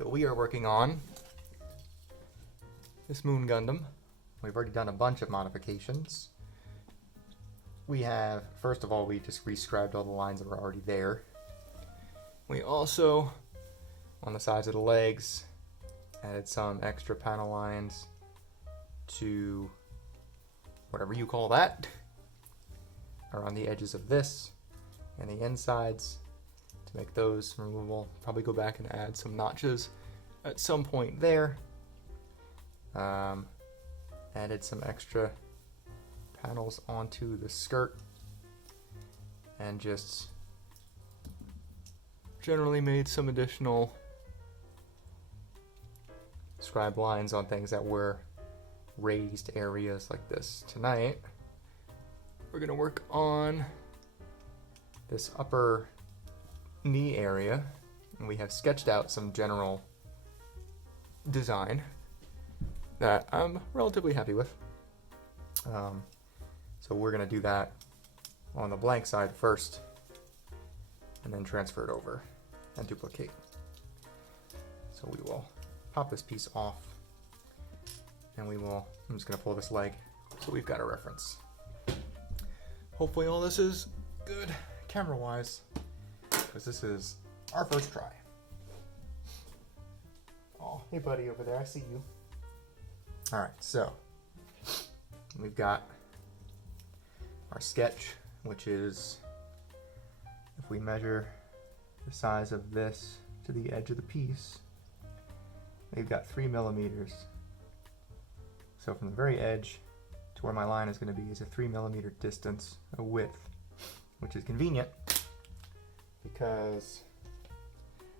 So we are working on this Moon Gundam. We've already done a bunch of modifications. We have, first of all, we just rescribed all the lines that were already there. We also, on the sides of the legs, added some extra panel lines to whatever you call that, around the edges of this and the insides to make those removable. Probably go back and add some notches at some point there. Added some extra panels onto the skirt and just generally made some additional scribe lines on things that were raised areas like this. Tonight we're going to work on this upper knee area, and we have sketched out some general design that I'm relatively happy with. So we're going to do that on the blank side first and then transfer it over and duplicate. So we will pop this piece off and I'm just going to pull this leg so we've got a reference. Hopefully all this is good camera wise, because this is our first try. Oh, hey buddy over there, I see you. Alright, so we've got our sketch, which is, if we measure the size of this to the edge of the piece, we've got 3 millimeters. So from the very edge to where my line is going to be is a 3 millimeter distance of width, which is convenient because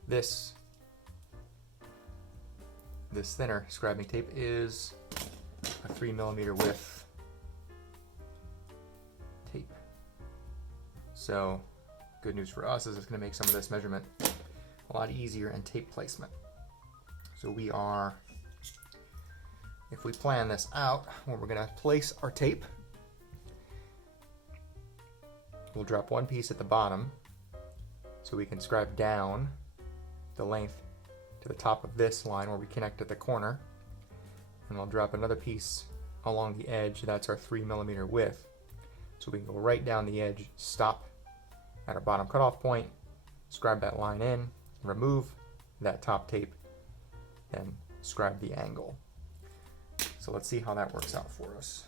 this thinner scribing tape is a 3 millimeter width tape. So good news for us is it's going to make some of this measurement a lot easier and tape placement. So if we plan this out, where we're going to place our tape, we'll drop one piece at the bottom so we can scribe down the length to the top of this line where we connect at the corner, and we'll drop another piece along the edge. That's our 3 millimeter width, so we can go right down the edge, stop at our bottom cutoff point, scribe that line in, remove that top tape, then scribe the angle. So let's see how that works out for us.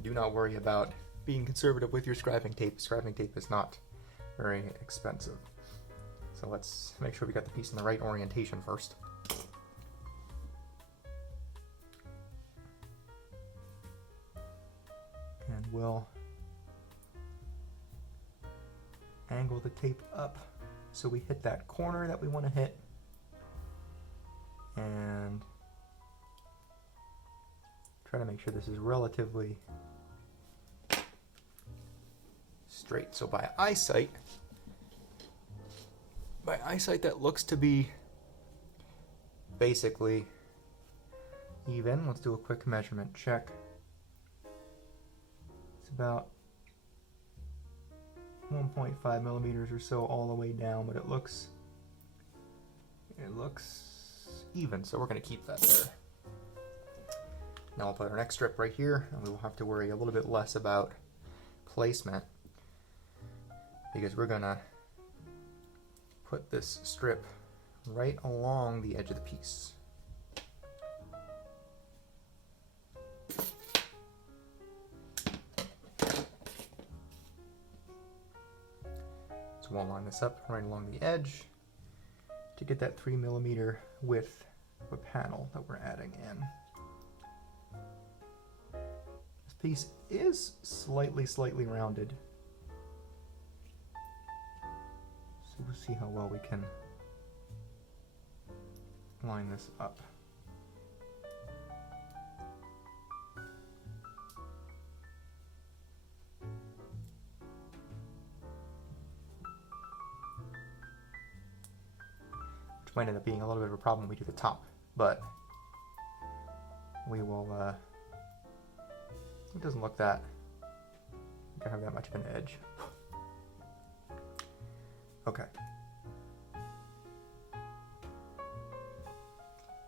Do not worry about being conservative with your scribing tape. Scribing tape is not very expensive. So let's make sure we got the piece in the right orientation first. And we'll angle the tape up so we hit that corner that we want to hit, and try to make sure this is relatively straight. So by eyesight that looks to be basically even. Let's do a quick measurement check. It's about 1.5 millimeters or so all the way down, but it looks even, so we're going to keep that there. Now we'll put our next strip right here, and we will have to worry a little bit less about placement, because we're going to put this strip right along the edge of the piece. So we'll line this up right along the edge to get that 3 millimeter width of a panel that we're adding in. This piece is slightly rounded, so we'll see how well we can line this up. Which might end up being a little bit of a problem when we do the top, but we will It doesn't look that, I don't have that much of an edge. Okay.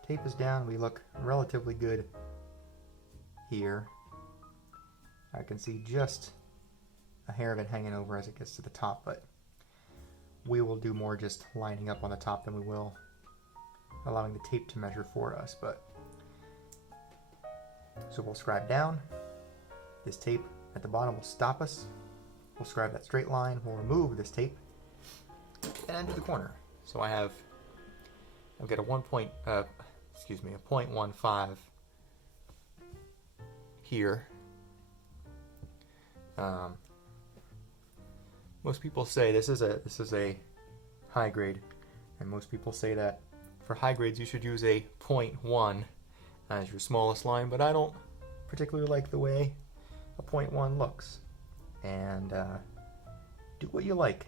Tape is down, we look relatively good here. I can see just a hair of it hanging over as it gets to the top, but we will do more just lining up on the top than we will allowing the tape to measure for us. But so we'll scribe down. This tape at the bottom will stop us. We'll scribe that straight line. We'll remove this tape and enter the corner. So I've got a 0.15 here. Most people say this is a high grade, and most people say that for high grades you should use a 0.1 as your smallest line, but I don't particularly like the way a 0.1 looks. And do what you like.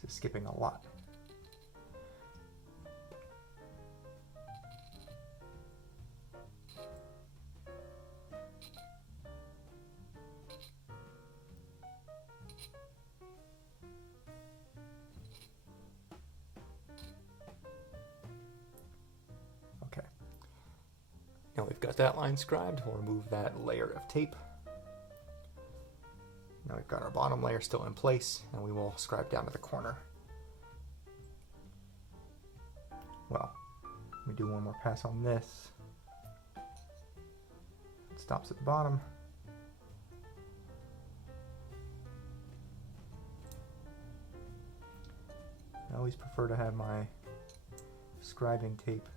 This is skipping a lot. Okay. Now we've got that line scribed, we'll remove that layer of tape. Now we've got our bottom layer still in place, and we will scribe down to the corner. Well, let me do one more pass on this. It stops at the bottom. I always prefer to have my scribing tape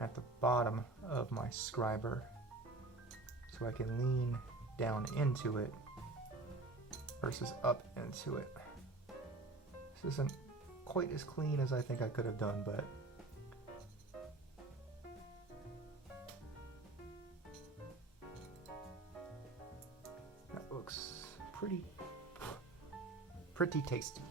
at the bottom of my scriber so I can lean down into it versus up into it. This isn't quite as clean as I think I could have done, but that looks pretty tasty.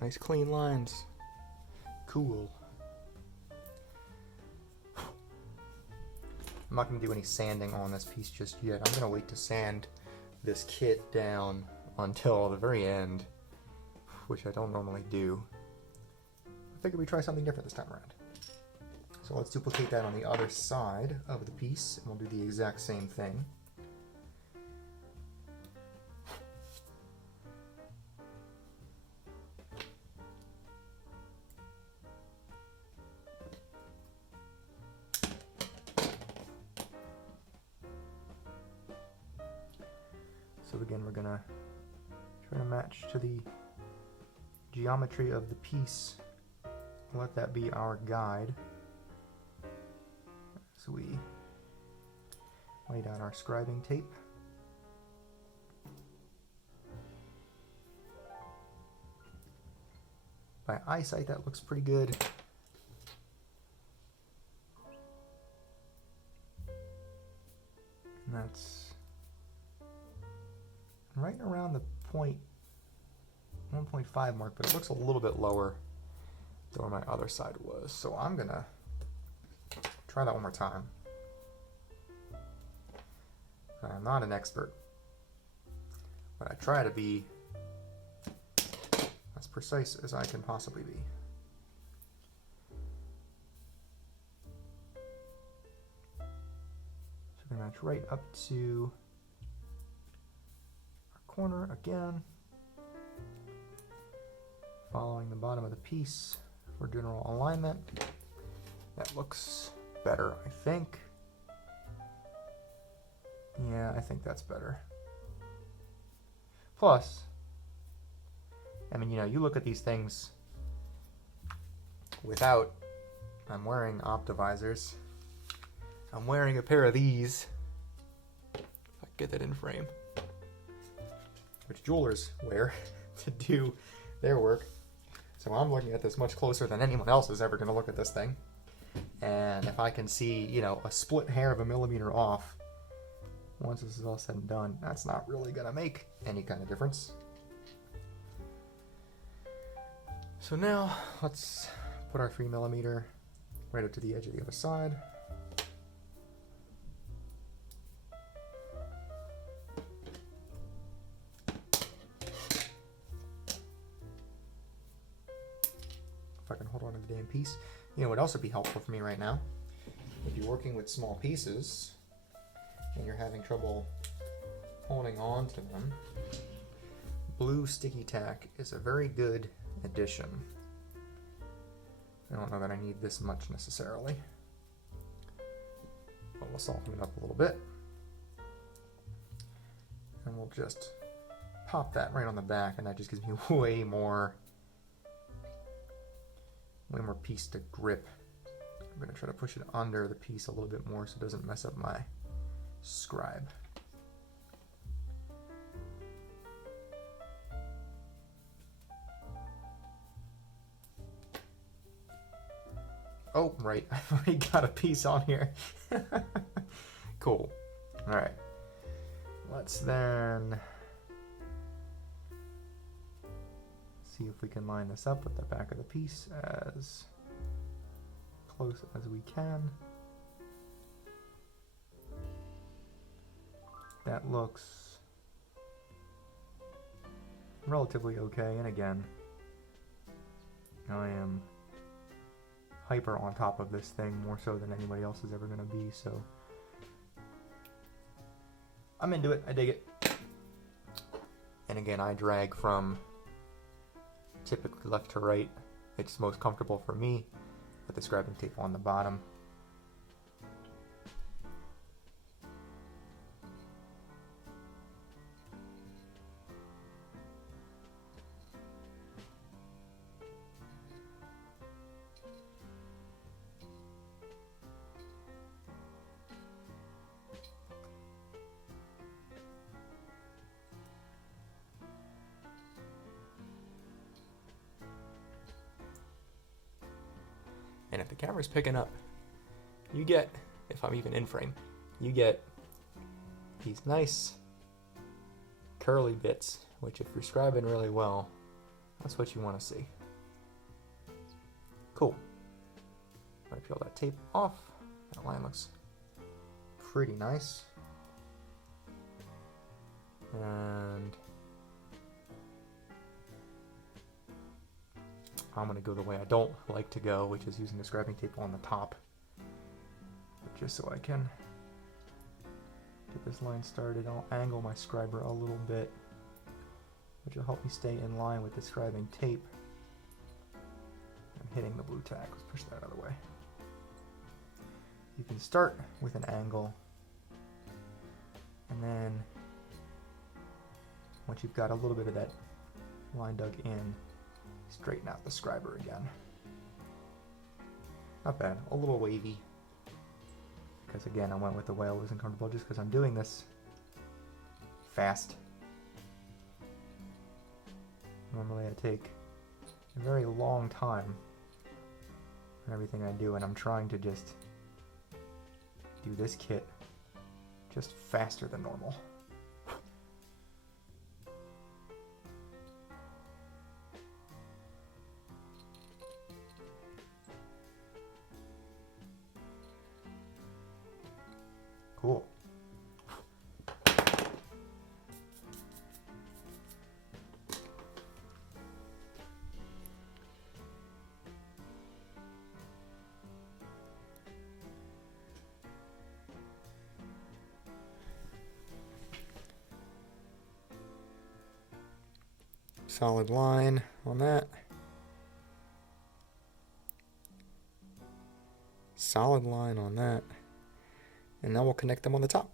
Nice clean lines. Cool. I'm not going to do any sanding on this piece just yet. I'm going to wait to sand this kit down until the very end, which I don't normally do. I figured we'd try something different this time around. So let's duplicate that on the other side of the piece, and we'll do the exact same thing. So again, we're gonna try to match to the geometry of the piece. Let that be our guide. So we lay down our scribing tape. By eyesight, that looks pretty good. And that's right around the 1.5 mark, but it looks a little bit lower than where my other side was. So I'm gonna try that one more time. I'm not an expert, but I try to be as precise as I can possibly be. So we're gonna match right up to corner again, following the bottom of the piece for general alignment. That looks better, I think. Yeah, I think that's better. Plus, I mean, you know, you look at these things without, I'm wearing optovisors, I'm wearing a pair of these. If I can get that in frame. Which jewelers wear to do their work. So I'm looking at this much closer than anyone else is ever going to look at this thing. And if I can see, you know, a split hair of a millimeter off, once this is all said and done, that's not really going to make any kind of difference. So now let's put our 3mm right up to the edge of the other side. If I can hold on to the damn piece. You know, it would also be helpful for me right now, if you're working with small pieces and you're having trouble holding on to them, blue sticky tack is a very good addition. I don't know that I need this much necessarily, but we'll soften it up a little bit. And we'll just pop that right on the back, and that just gives me way more piece to grip. I'm going to try to push it under the piece a little bit more so it doesn't mess up my scribe. Oh, right, I've already got a piece on here. Cool. Alright. Let's then see if we can line this up with the back of the piece as close as we can. That looks relatively okay, and again, I am hyper on top of this thing, more so than anybody else is ever going to be, so I'm into it. I dig it. And again, I drag from typically left to right. It's most comfortable for me with the scribing tape on the bottom. And if the camera's picking up, you get, if I'm even in frame, you get these nice curly bits, which if you're scribing really well, that's what you want to see. Cool. I'm going to peel that tape off. That line looks pretty nice. And I'm going to go the way I don't like to go, which is using the scribing tape on the top. But just so I can get this line started, I'll angle my scriber a little bit, which will help me stay in line with the scribing tape. I'm hitting the blue tack. Let's push that out of the way. You can start with an angle, and then once you've got a little bit of that line dug in, straighten out the scriber again. Not bad, a little wavy, because again I went with the way I wasn't comfortable just because I'm doing this fast. Normally I take a very long time in everything I do, and I'm trying to just do this kit just faster than normal. Cool. Solid line on that. Solid line on that. And now we'll connect them on the top.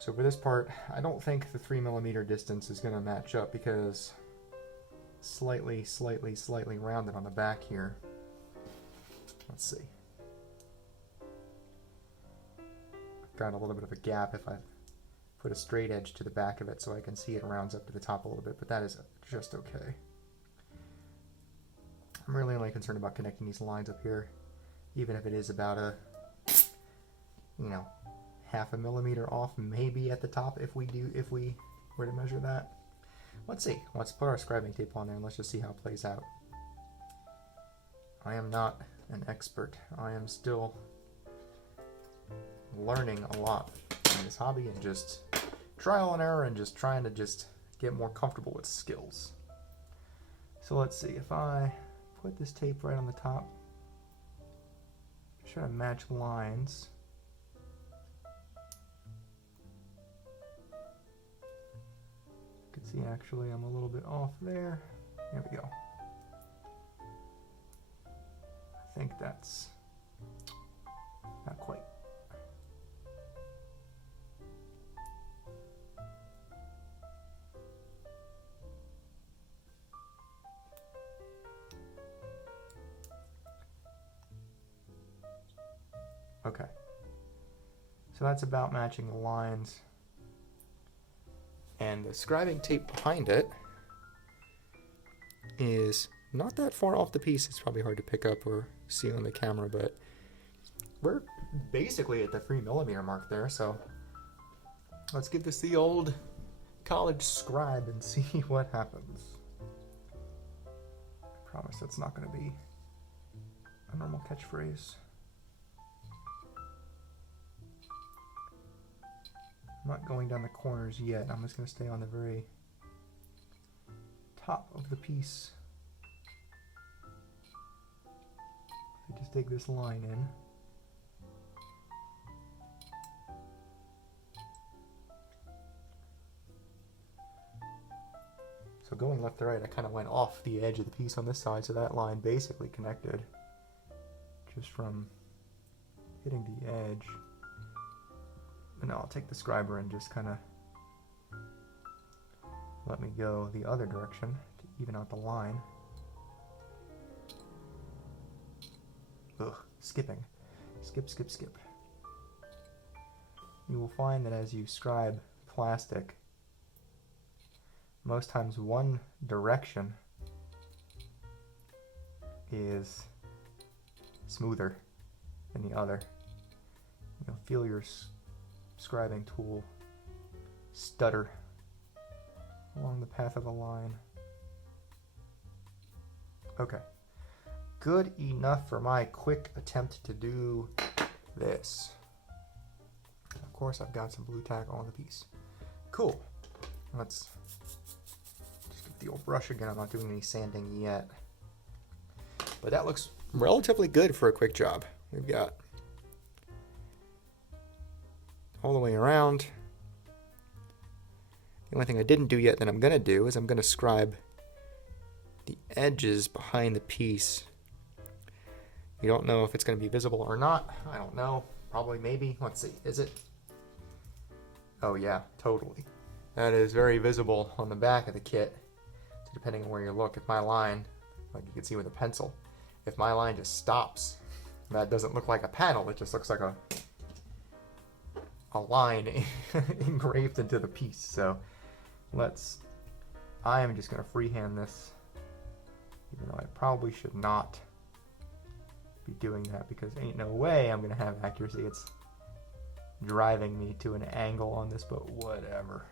So for this part, I don't think the 3mm distance is going to match up because slightly rounded on the back here. Let's see. I've got a little bit of a gap if I put a straight edge to the back of it so I can see it rounds up to the top a little bit, but that is just okay. I'm really only concerned about connecting these lines up here, even if it is about a, you know, 0.5 millimeter off maybe at the top if we were to measure that. Let's see. Let's put our scribing tape on there and let's just see how it plays out. I am not an expert. I am still learning a lot in this hobby and just trial and error and just trying to just get more comfortable with skills. So let's see, if I put this tape right on the top, try to match lines. You can see actually I'm a little bit off there. There we go. I think that's not quite. Okay, so that's about matching the lines. And the scribing tape behind it is not that far off the piece. It's probably hard to pick up or see on the camera, but we're basically at the 3 millimeter mark there. So let's give this the old college scribe and see what happens. I promise that's not going to be a normal catchphrase. I'm not going down the corners yet. I'm just going to stay on the very top of the piece. I just dig this line in. So going left to right, I kind of went off the edge of the piece on this side, so that line basically connected just from hitting the edge. And now I'll take the scriber and just kind of let me go the other direction to even out the line. Ugh, skipping. Skip, skip, skip. You will find that as you scribe plastic, most times one direction is smoother than the other. You'll feel your scribing tool stutter along the path of the line. Okay, good enough for my quick attempt to do this. Of course, I've got some blue tack on the piece. Cool. Let's just get the old brush again. I'm not doing any sanding yet, but that looks relatively good for a quick job. We've got all the way around. The only thing I didn't do yet that I'm going to do is I'm going to scribe the edges behind the piece. You don't know if it's going to be visible or not. I don't know. Probably, maybe. Let's see. Is it? Oh yeah, totally. That is very visible on the back of the kit. So depending on where you look, if my line, like you can see with a pencil, if my line just stops, that doesn't look like a panel. It just looks like a line engraved into the piece. So I am just going to freehand this, even though I probably should not be doing that because ain't no way I'm going to have accuracy. It's driving me to an angle on this, but whatever.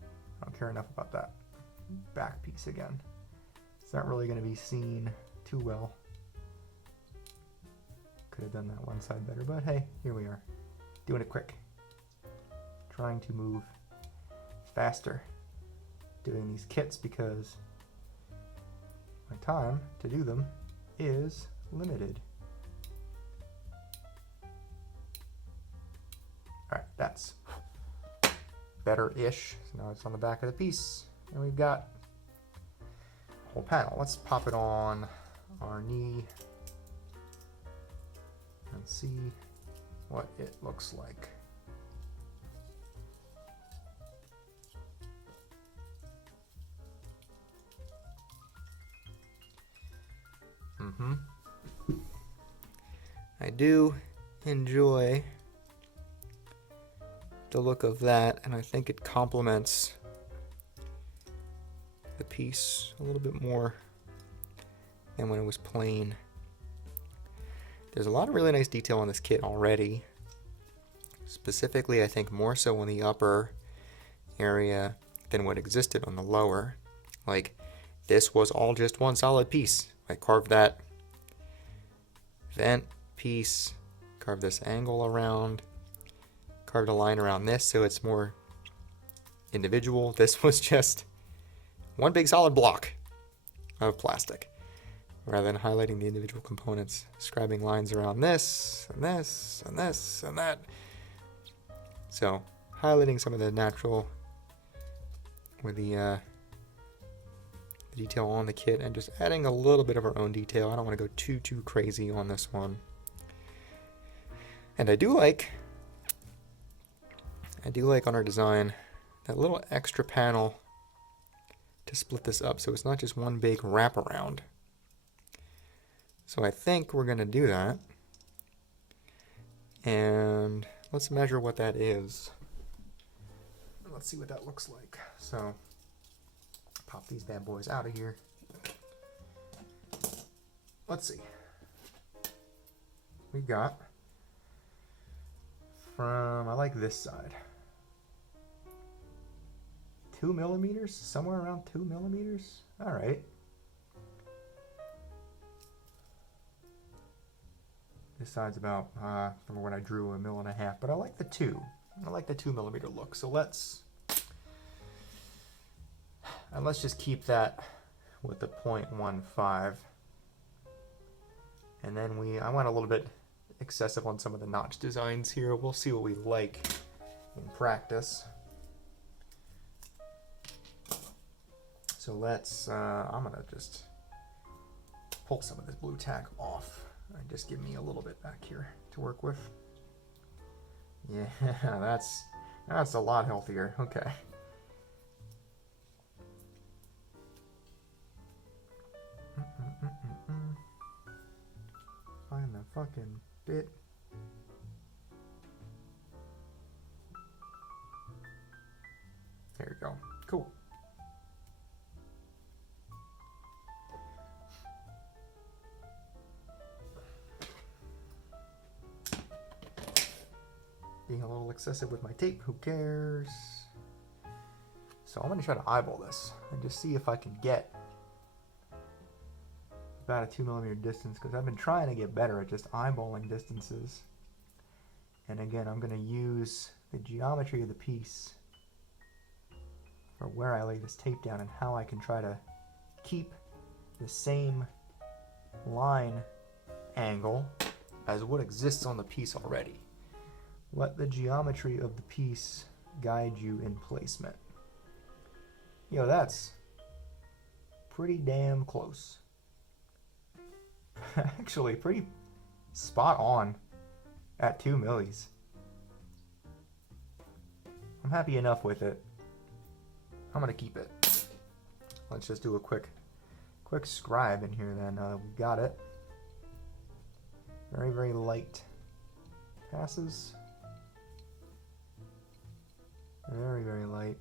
I don't care enough about that back piece again. It's not really going to be seen too well. Could have done that one side better, but hey, here we are. Doing it quick. Trying to move faster. Doing these kits because my time to do them is limited. Alright, that's better-ish. So now it's on the back of the piece. And we've got a whole panel. Let's pop it on our knee and see what it looks like. I do enjoy the look of that, and I think it complements the piece a little bit more than when it was plain. There's a lot of really nice detail on this kit already. Specifically, I think more so on the upper area than what existed on the lower. Like, this was all just one solid piece. I carved that vent piece, carved this angle around, carved a line around this so it's more individual. This was just one big solid block of plastic. Rather than highlighting the individual components, scribing lines around this, and this, and this, and that. So, highlighting some of the natural, with the detail on the kit, and just adding a little bit of our own detail. I don't want to go too crazy on this one. And I do like on our design, that little extra panel to split this up so it's not just one big wraparound. So I think we're going to do that. And let's measure what that is. Let's see what that looks like. So, pop these bad boys out of here. Let's see. We got from, I like this side, 2 millimeters, somewhere around 2 millimeters. All right. This side's about, from when I drew, 1.5 millimeters, but I like the 2. I like the 2 millimeter look. So let's just keep that with the 0.15. And then I went a little bit excessive on some of the notch designs here. We'll see what we like in practice. So let's, I'm gonna just pull some of this blue tack off. And just give me a little bit back here to work with. Yeah, that's a lot healthier. Okay. Find the fucking bit. There you go. Cool. Being a little excessive with my tape, who cares? So I'm going to try to eyeball this and just see if I can get about a 2 millimeter distance, because I've been trying to get better at just eyeballing distances. And again, I'm going to use the geometry of the piece for where I lay this tape down and how I can try to keep the same line angle as what exists on the piece already. Let the geometry of the piece guide you in placement. Yo, that's pretty damn close. Actually, pretty spot on at 2 millis. I'm happy enough with it. I'm gonna keep it. Let's just do a quick scribe in here then. We got it. Very, very light passes. Very, very light.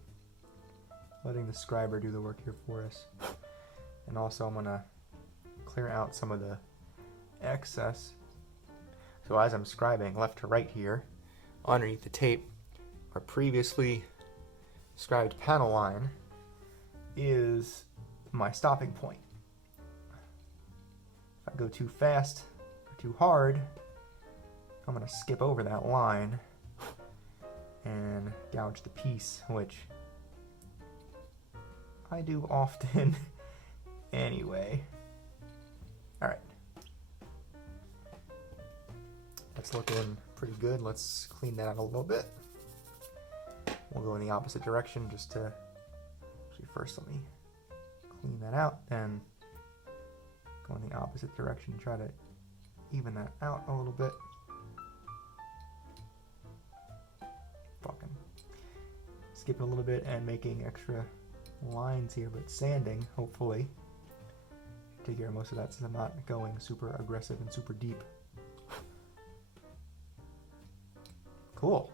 Letting the scriber do the work here for us. And also I'm gonna clear out some of the excess. So as I'm scribing left to right here, underneath the tape, our previously scribed panel line is my stopping point. If I go too fast or too hard, I'm gonna skip over that line and gouge the piece, which I do often anyway. Alright. That's looking pretty good. Let's clean that out a little bit. We'll go in the opposite direction just to, actually first let me clean that out, then go in the opposite direction and try to even that out a little bit. Fucking skipping a little bit and making extra lines here, but sanding, hopefully, take care of most of that since I'm not going super aggressive and super deep. Cool.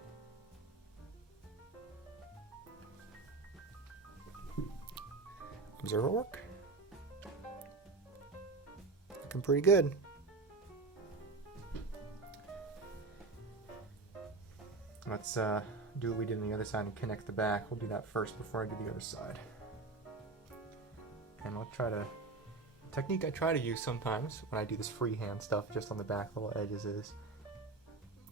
Observer work. Looking pretty good. Let's do what we did on the other side and connect the back. We'll do that first before I do the other side. And we'll try to... Technique I try to use sometimes when I do this freehand stuff just on the back little edges is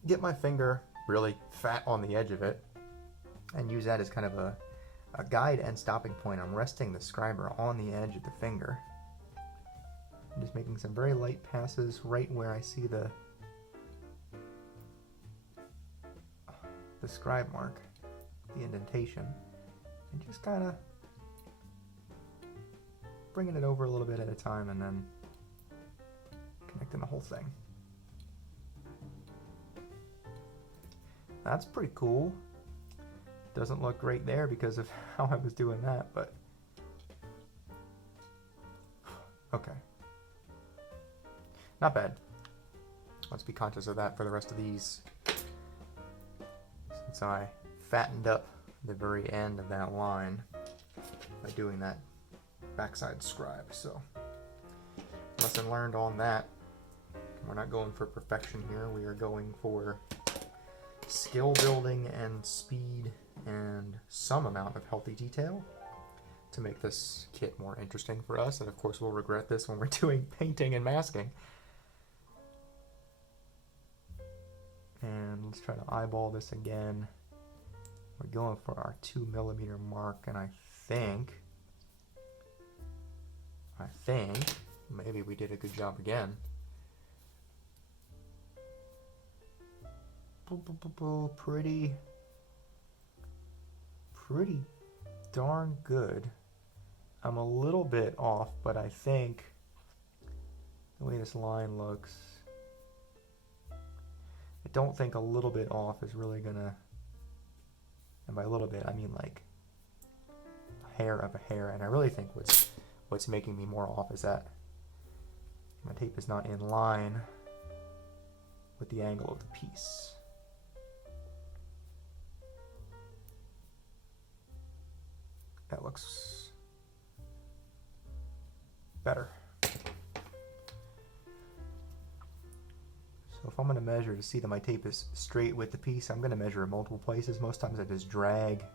get my finger really fat on the edge of it and use that as kind of a guide and stopping point. I'm resting the scriber on the edge of the finger. I'm just making some very light passes right where I see the scribe mark, the indentation, and just kind of bringing it over a little bit at a time and then connecting the whole thing. That's pretty cool. Doesn't look great there because of how I was doing that, but okay. Not bad. Let's be conscious of that for the rest of these. Since I fattened up the very end of that line by doing that backside scribe. So, lesson learned on that. We're not going for perfection here. We are going for skill building and speed and some amount of healthy detail to make this kit more interesting for us. And of course, we'll regret this when we're doing painting and masking. And let's try to eyeball this again. We're going for our 2mm mark, and I think maybe we did a good job again. Pretty darn good. I'm a little bit off, but I think the way this line looks, I don't think a little bit off is really gonna, and by a little bit I mean like a hair of a hair, and I really think what's making me more off is that my tape is not in line with the angle of the piece. That looks better. So if I'm going to measure to see that my tape is straight with the piece, I'm going to measure in multiple places. Most times I just drag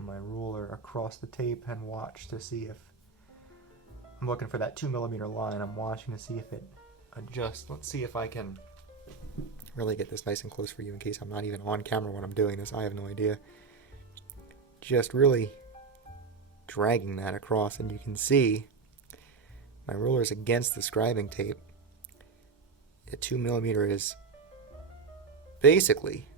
my ruler across the tape and watch to see if I'm looking for that 2mm line. I'm watching to see if it adjusts. Let's see if I can really get this nice and close for you in case I'm not even on camera when I'm doing this. I have no idea. Just really dragging that across, and you can see my ruler is against the scribing tape. A 2mm is basically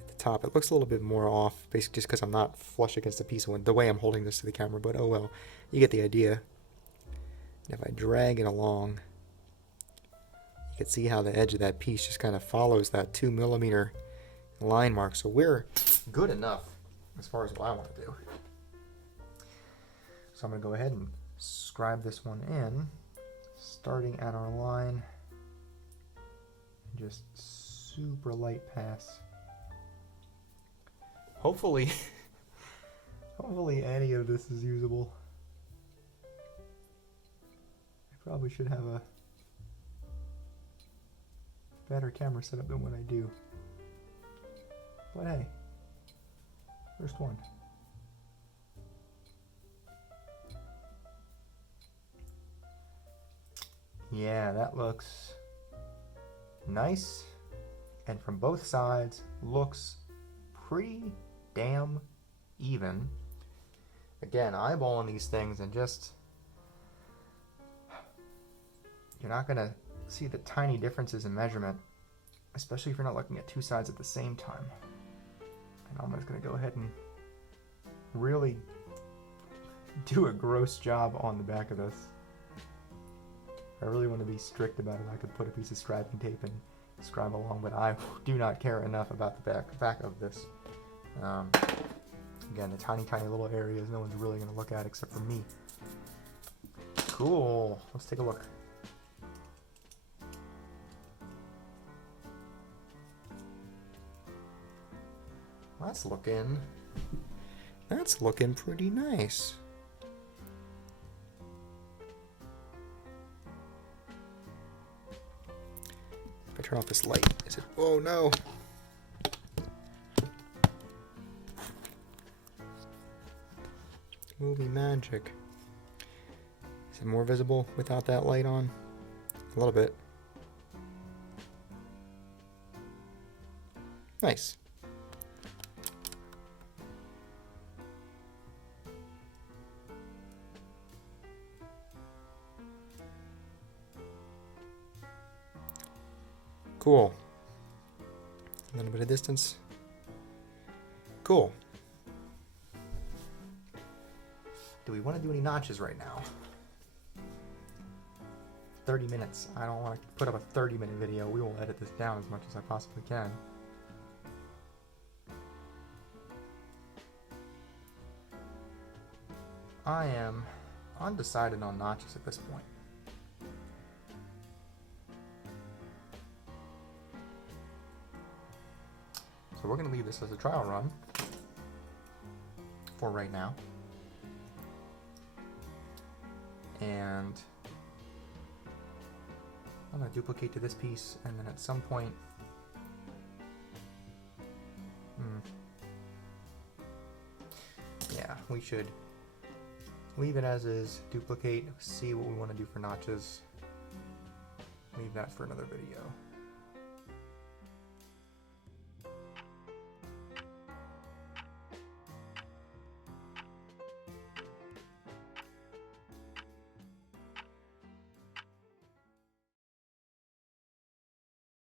at the top. It looks a little bit more off, basically just because I'm not flush against the piece the way I'm holding this to the camera, but oh well, you get the idea. And if I drag it along, you can see how the edge of that piece just kind of follows that 2mm line mark. So we're good enough as far as what I want to do. So I'm going to go ahead and scribe this one in, starting at our line, and just super light pass. Hopefully any of this is usable. I probably should have a better camera setup than what I do. But hey, first one. Yeah, that looks nice, and from both sides looks pretty damn even. Again, eyeballing these things and just, you're not gonna see the tiny differences in measurement, especially if you're not looking at two sides at the same time. And I'm just gonna go ahead and really do a gross job on the back of this. If I really want to be strict about it, I could put a piece of scribing tape and scribe along, but I do not care enough about the back of this. Again, the tiny, tiny little areas no one's really going to look at except for me. Cool. Let's take a look. That's looking pretty nice. If I turn off this light, is it? Oh no! Movie magic. Is it more visible without that light on? A little bit. Nice. Cool. A little bit of distance. Cool. Do we want to do any notches right now? 30 minutes. I don't want to put up a 30-minute video. We will edit this down as much as I possibly can. I am undecided on notches at this point. So we're going to leave this as a trial run for right now. And I'm going to duplicate to this piece, and then at some point, yeah, we should leave it as is, duplicate, see what we want to do for notches, leave that for another video.